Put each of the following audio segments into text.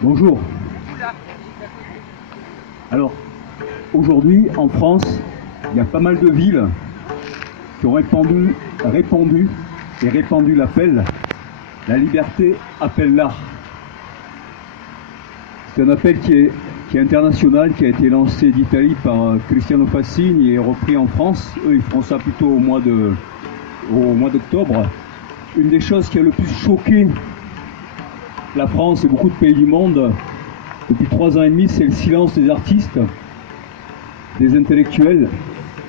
Bonjour. Alors, aujourd'hui, en France, il y a pas mal de villes qui ont répandu l'appel. La liberté appelle l'art. C'est un appel qui est international, qui a été lancé d'Italie par Cristiano Fassini et repris en France. Eux, ils feront ça plutôt au mois d'octobre. Une des choses qui a le plus choqué la France et beaucoup de pays du monde depuis 3 ans et demi, c'est le silence des artistes, des intellectuels,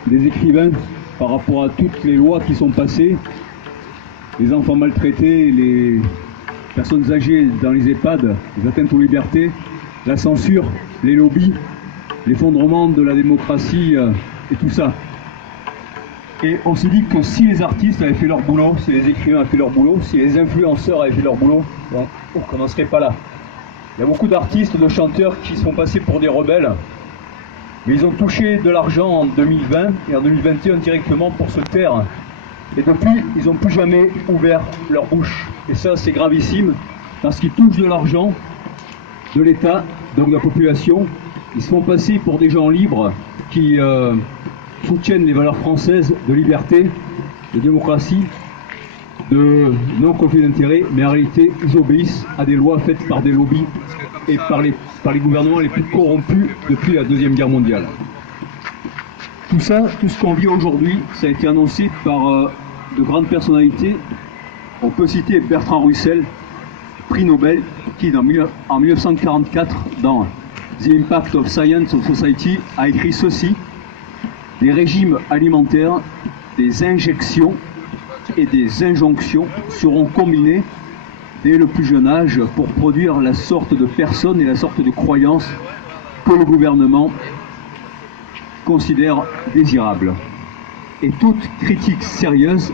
des écrivains par rapport à toutes les lois qui sont passées, les enfants maltraités, les personnes âgées dans les EHPAD, les atteintes aux libertés, la censure, les lobbies, l'effondrement de la démocratie et tout ça. Et on se dit que si les artistes avaient fait leur boulot, si les écrivains avaient fait leur boulot, si les influenceurs avaient fait leur boulot, on n'en serait pas là. Il y a beaucoup d'artistes, de chanteurs qui sont passés pour des rebelles, mais ils ont touché de l'argent en 2020 et en 2021 directement pour se taire. Et depuis, ils n'ont plus jamais ouvert leur bouche. Et ça, c'est gravissime, parce qu'ils touchent de l'argent de l'État, donc de la population. Ils se font passer pour des gens libres qui soutiennent les valeurs françaises de liberté, de démocratie, de non-conflit d'intérêts, mais en réalité, ils obéissent à des lois faites par des lobbies et par les gouvernements les plus corrompus depuis la Deuxième Guerre mondiale. Tout ça, tout ce qu'on vit aujourd'hui, ça a été annoncé par de grandes personnalités. On peut citer Bertrand Russell, prix Nobel, qui en 1944, dans The Impact of Science on Society, a écrit ceci: des régimes alimentaires, des injections et des injonctions seront combinés dès le plus jeune âge pour produire la sorte de personnes et la sorte de croyances que le gouvernement considère désirables. Et toute critique sérieuse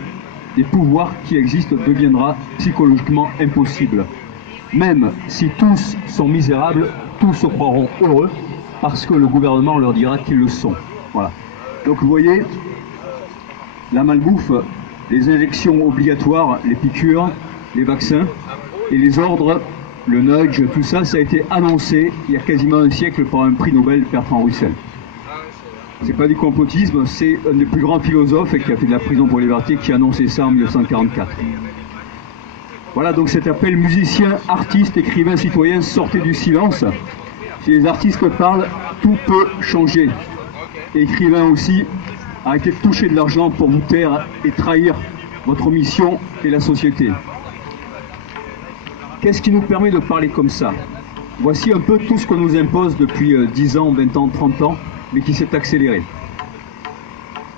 des pouvoirs qui existent deviendra psychologiquement impossible. Même si tous sont misérables, tous se croiront heureux parce que le gouvernement leur dira qu'ils le sont. Voilà. Donc vous voyez, la malbouffe, les injections obligatoires, les piqûres, les vaccins et les ordres, le nudge, tout ça, ça a été annoncé il y a quasiment un siècle par un prix Nobel, Bertrand Russell. C'est pas du complotisme, c'est un des plus grands philosophes qui a fait de la prison pour les libertés qui a annoncé ça en 1944. Voilà donc cet appel: musiciens, artistes, écrivains, citoyens, sortez du silence. Si les artistes parlent, tout peut changer. Et écrivains aussi, arrêtez de toucher de l'argent pour vous taire et trahir votre mission et la société. Qu'est-ce qui nous permet de parler comme ça? Voici un peu tout ce qu'on nous impose depuis 10 ans, 20 ans, 30 ans, mais qui s'est accéléré.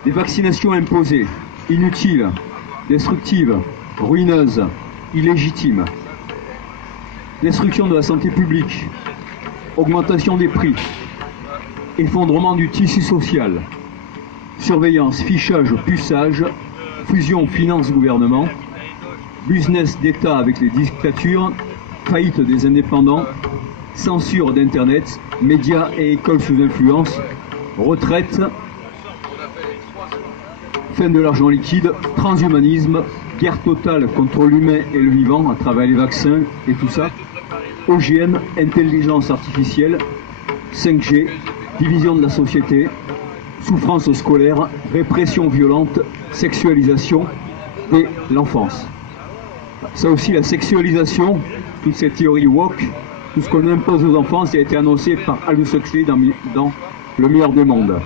Des vaccinations imposées, inutiles, destructives, ruineuses, illégitimes. Destruction de la santé publique, augmentation des prix, effondrement du tissu social, surveillance, fichage, puçage, fusion finance-gouvernement, business d'État avec les dictatures, faillite des indépendants, censure d'Internet, médias et écoles sous influence, retraite, fin de l'argent liquide, transhumanisme, guerre totale contre l'humain et le vivant à travers les vaccins et tout ça, OGM, intelligence artificielle, 5G, division de la société, souffrance scolaire, répression violente, sexualisation et l'enfance. Ça aussi, la sexualisation, toute cette théorie woke, tout ce qu'on impose aux enfants, ça a été annoncé par Aldous Huxley dans Le meilleur des mondes.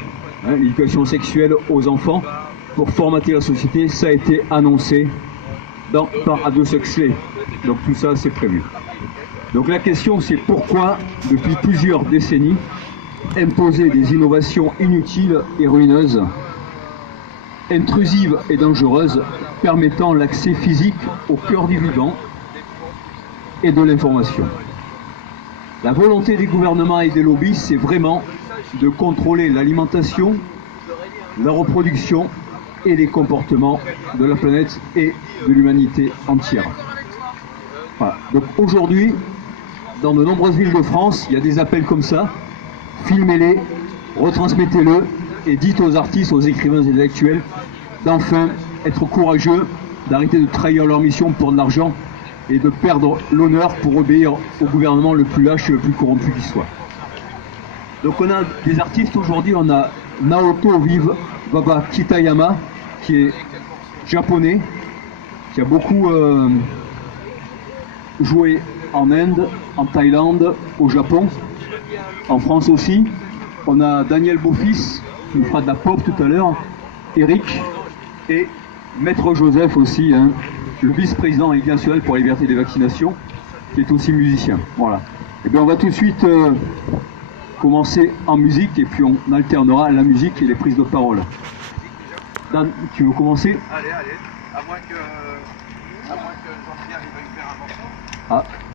L'éducation sexuelle aux enfants pour formater la société, ça a été annoncé par Aldous Huxley. Donc tout ça, c'est prévu. Donc la question, c'est pourquoi, depuis plusieurs décennies, imposer des innovations inutiles et ruineuses, intrusives et dangereuses, permettant l'accès physique au cœur du vivant et de l'information. La volonté des gouvernements et des lobbies, c'est vraiment de contrôler l'alimentation, la reproduction et les comportements de la planète et de l'humanité entière. Voilà. Donc aujourd'hui, dans de nombreuses villes de France, il y a des appels comme ça. Filmez-les, retransmettez-le et dites aux artistes, aux écrivains et intellectuels d'enfin être courageux, d'arrêter de trahir leur mission pour de l'argent et de perdre l'honneur pour obéir au gouvernement le plus lâche et le plus corrompu qui soit. Donc on a des artistes aujourd'hui, on a Naoto Baba Kitayama, qui est japonais, qui a beaucoup joué en Inde, en Thaïlande, au Japon, en France aussi. On a Daniel Beaufils, qui nous fera de la pop tout à l'heure, Eric et Maître Joseph aussi, hein, le vice-président national pour la liberté des vaccinations, qui est aussi musicien. Voilà. Et bien on va tout de suite commencer en musique et puis on alternera la musique et les prises de parole. Dan, tu veux commencer? Allez, à moins que Jean-Pierre il veuille faire un morceau. Ah.